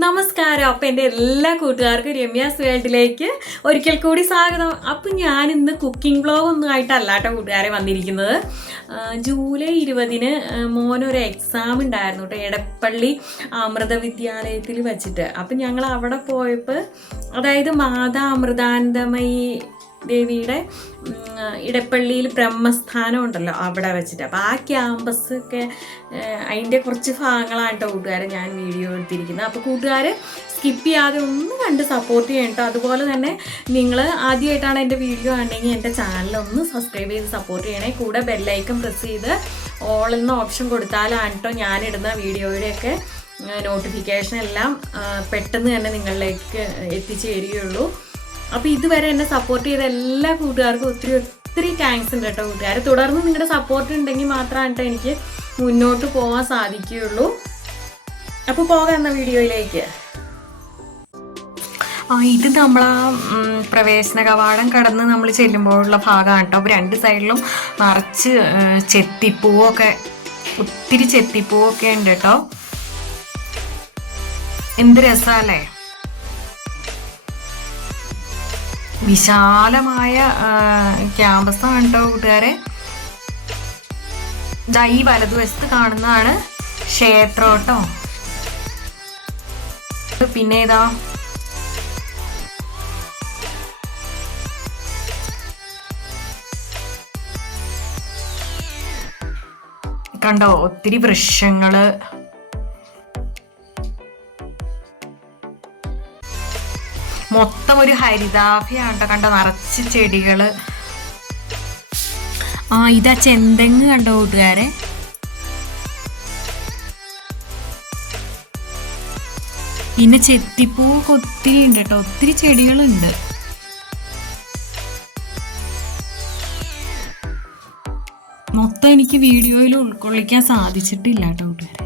നമസ്കാരം. അപ്പം എന്റെ എല്ലാ കൂട്ടുകാർക്കും രമ്യാസ് വേൾഡിലേക്ക് ഒരിക്കൽ കൂടി സ്വാഗതം. അപ്പം ഞാൻ ഇന്ന് കുക്കിംഗ് ബ്ലോഗ് ഒന്നും ആയിട്ടല്ല കേട്ടോ കൂട്ടുകാരെ വന്നിരിക്കുന്നത്. ജൂലൈ ഇരുപതിന് മോനൊരു എക്സാം ഉണ്ടായിരുന്നു കേട്ടോ എടപ്പള്ളി അമൃത വിദ്യാലയത്തിൽ വെച്ചിട്ട്. അപ്പം ഞങ്ങൾ അവിടെ പോയപ്പോൾ അതായത് മാതാ അമൃതാനന്ദമയി ദേവിയുടെ ഇടപ്പള്ളിയിൽ ബ്രഹ്മസ്ഥാനം ഉണ്ടല്ലോ അവിടെ വെച്ചിട്ട്. അപ്പോൾ ആ ക്യാമ്പസ് ഒക്കെ അതിന്റെ കുറച്ച് ഭാഗങ്ങളായിട്ടോ കേട്ടോ കൂട്ടുകാരെ ഞാൻ വീഡിയോ എടുത്തിരിക്കുന്നത്. അപ്പോൾ കൂട്ടുകാർ സ്കിപ്പ് ചെയ്യാതെ ഒന്ന് കണ്ട് സപ്പോർട്ട് ചെയ്യണം അതുപോലെ തന്നെ നിങ്ങൾ ആദ്യമായിട്ടാണ് എന്റെ വീഡിയോ ആണെങ്കിൽ എന്റെ ചാനൽ ഒന്ന് സബ്സ്ക്രൈബ് ചെയ്ത് സപ്പോർട്ട് ചെയ്യണേ. കൂടെ ബെല്ലൈക്കൺ പ്രസ് ചെയ്ത് ഓൾ എന്ന ഓപ്ഷൻ കൊടുത്താലാണ് കേട്ടോ ഞാനിടുന്ന വീഡിയോയുടെയൊക്കെ നോട്ടിഫിക്കേഷൻ എല്ലാം പെട്ടെന്ന് തന്നെ നിങ്ങളിലേക്ക് എത്തിച്ചു തരികയുള്ളൂ അപ്പോൾ ഇതുവരെ എന്നെ സപ്പോർട്ട് ചെയ്ത എല്ലാ കൂട്ടുകാർക്കും ഒത്തിരി ഒത്തിരി താങ്ക്സ് ഉണ്ട് കേട്ടോ കൂട്ടുകാർ തുടർന്ന് നിങ്ങളുടെ സപ്പോർട്ട് ഉണ്ടെങ്കിൽ മാത്രമാണ് എനിക്ക് മുന്നോട്ട് പോകാൻ സാധിക്കുകയുള്ളൂ. അപ്പോൾ പോകാം എന്ന വീഡിയോയിലേക്ക്. ആ ഇത് നമ്മൾ ആ പ്രവേശന കവാടം കടന്ന് നമ്മൾ ചെല്ലുമ്പോഴുള്ള ഭാഗമാണ് കേട്ടോ അപ്പോൾ രണ്ട് സൈഡിലും നിറച്ച് ചെത്തിപ്പൂവൊക്കെ ഒത്തിരി ചെത്തിപ്പൂവൊക്കെ ഉണ്ട് കേട്ടോ എന്ത് രസമല്ലേ വിശാലമായ ക്യാമ്പസാണ് കേട്ടോ കൂട്ടുകാരെ. ഇതാ ഈ വലതുവശത്ത് കാണുന്നതാണ് ക്ഷേത്രം കേട്ടോ പിന്നെ ഏതാ? കണ്ടോ ഒത്തിരി വൃക്ഷങ്ങൾ. മൊത്തം ഒരു ഹരിതാഭയാണ് കണ്ട? നിറച്ച് ചെടികൾ. ആ ഇതാ ചെന്തെങ്ങ് കണ്ട കൂട്ടുകാരെ? പിന്നെ ചെത്തിപ്പൂവൊക്കെ ഒത്തിരി ഉണ്ട് കേട്ടോ. ഒത്തിരി ചെടികളുണ്ട്. മൊത്തം എനിക്ക് വീഡിയോയിൽ ഉൾക്കൊള്ളിക്കാൻ സാധിച്ചിട്ടില്ല കേട്ടോ കൂട്ടുകാരെ.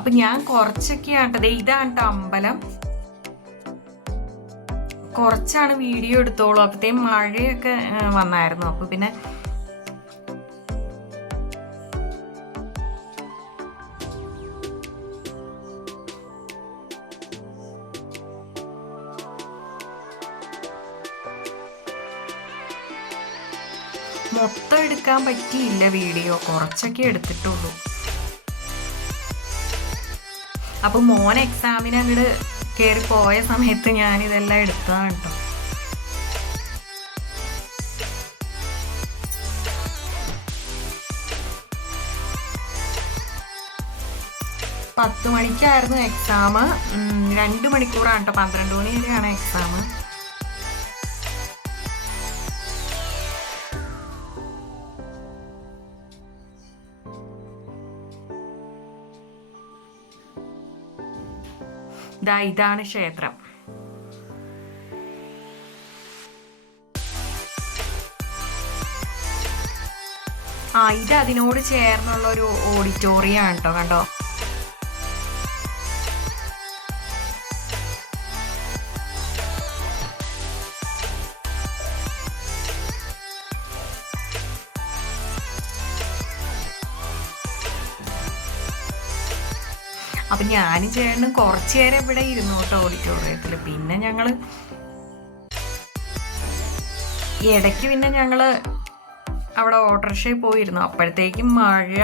അപ്പൊ ഞാൻ കുറച്ചൊക്കെ ആട്ടത് ഇതാണ് കേട്ടോ അമ്പലം. കുറച്ചാണ് വീഡിയോ എടുത്തോളൂ. അപ്പത്തേം മഴയൊക്കെ വന്നായിരുന്നു. അപ്പൊ പിന്നെ മൊത്തം എടുക്കാൻ പറ്റിയില്ല വീഡിയോ. കുറച്ചൊക്കെ എടുത്തിട്ടുള്ളൂ. അപ്പൊ മോൻ എക്സാമിന് അങ്ങോട്ട് കയറി പോയ സമയത്ത് ഞാൻ ഇതെല്ലാം എടുത്തതാണ് കേട്ടോ പത്ത് മണിക്കായിരുന്നു എക്സാം രണ്ട് മണിക്കൂറാണ് കേട്ടോ പന്ത്രണ്ട് മണി വരെയാണ് എക്സാം ദാ ഇതാണ് ക്ഷേത്രം. ആ ഇത് അതിനോട് ചേർന്നുള്ള ഒരു ഓഡിറ്റോറിയം ആണ് കേട്ടോ കണ്ടോ? അപ്പൊ ഞാനും ചേട്ടനും കുറച്ച് നേരം ഇവിടെ ഇരുന്നു കേട്ടോ ഓഡിറ്റോറിയത്തിൽ പിന്നെ ഞങ്ങൾ ഇടയ്ക്ക് പിന്നെ ഞങ്ങൾ അവിടെ ഓട്ടോറിക്ഷയിൽ പോയിരുന്നു. അപ്പോഴത്തേക്കും മഴ.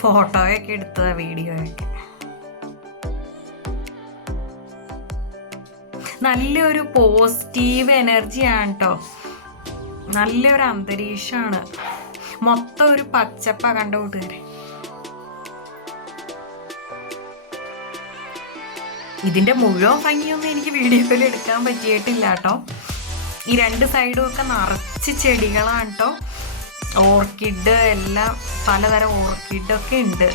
ഫോട്ടോയൊക്കെ എടുത്തതാണ് വീഡിയോയൊക്കെ. നല്ലൊരു പോസിറ്റീവ് എനർജിയാണ് കേട്ടോ നല്ലൊരു അന്തരീക്ഷമാണ്. മൊത്തം ഒരു പച്ചപ്പ കണ്ട കൂട്ടുകാരെ? ഇതിന്റെ മുഴുവൻ ഭംഗിയൊന്നും എനിക്ക് വീഡിയോയിൽ എടുക്കാൻ പറ്റിയിട്ടില്ല കേട്ടോ ഈ രണ്ട് സൈഡും ഒക്കെ നിറച്ച് ചെടികളാണ് കേട്ടോ ഓർക്കിഡ് എല്ലാം പലതരം ഓർക്കിഡൊക്കെ ഉണ്ട്.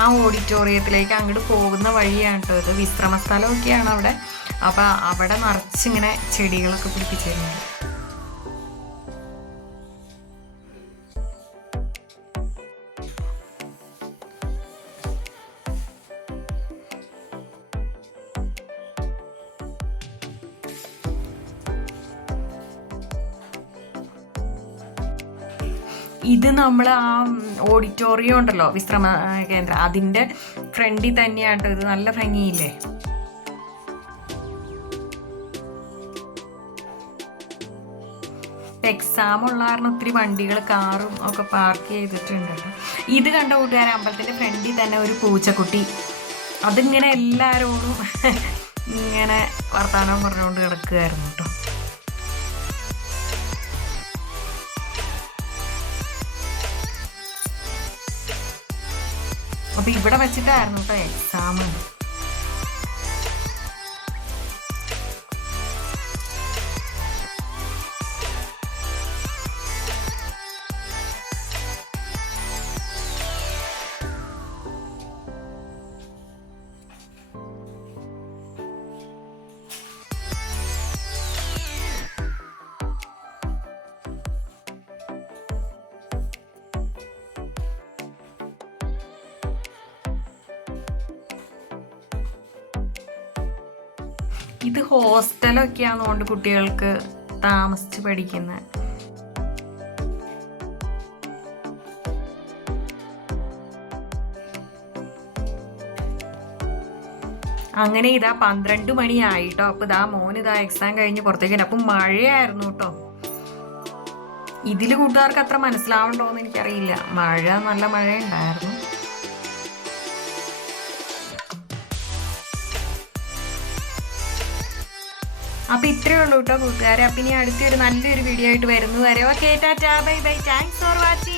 ആ ഓഡിറ്റോറിയത്തിലേക്ക് അങ്ങോട്ട് പോകുന്ന വഴിയാണ് കേട്ടോ ഇത്. വിശ്രമ സ്ഥലമൊക്കെയാണ് അവിടെ. അപ്പോൾ അവിടെ നിറച്ചിങ്ങനെ ചെടികളൊക്കെ പിടിപ്പിച്ചിരുന്നത്. ഇത് നമ്മൾ ആ ഓഡിറ്റോറിയം ഉണ്ടല്ലോ വിശ്രമ കേന്ദ്രം. അതിന്റെ ഫ്രണ്ടിൽ തന്നെയാണ് ഇത് നല്ല ഭംഗിയില്ലേ? എക്സാം ഉള്ള കാരണം ഒത്തിരി വണ്ടികൾ കാറും ഒക്കെ പാർക്ക് ചെയ്തിട്ടുണ്ട് ഇത് കണ്ട കൂട്ടുകാരെ അമ്പലത്തിന്റെ ഫ്രണ്ടിൽ തന്നെ ഒരു പൂച്ചക്കുട്ടി. അതിങ്ങനെ എല്ലാവരോടും ഇങ്ങനെ വർത്തമാനം പറഞ്ഞുകൊണ്ട് കിടക്കുകയായിരുന്നു കേട്ടോ. അപ്പൊ ഇവിടെ വെച്ചിട്ടായിരുന്നു കേട്ടോ എക്സാം ഇത് ഹോസ്റ്റലൊക്കെയാണെന്നുകൊണ്ട് കുട്ടികൾക്ക് താമസിച്ച് പഠിക്കുന്നത് അങ്ങനെ ഇതാ പന്ത്രണ്ട് മണിയായിട്ടോ. അപ്പൊ ഇതാ മോൻ ഇതാ എക്സാം കഴിഞ്ഞ് പുറത്തേക്ക് വരും. അപ്പം മഴയായിരുന്നു കേട്ടോ. ഇതിൽ കൂട്ടുകാർക്ക് അത്ര മനസ്സിലാവണ്ടോന്ന് എനിക്കറിയില്ല. മഴ നല്ല മഴയുണ്ടായിരുന്നു. അപ്പൊ ഇത്രയേ ഉള്ളൂ കേട്ടോ കൂട്ടുകാരെ. അപ്പൊ ഇനി അടുത്തൊരു നല്ലൊരു വീഡിയോ ആയിട്ട് വരുന്നു വരെ okay tata bye bye thanks for watching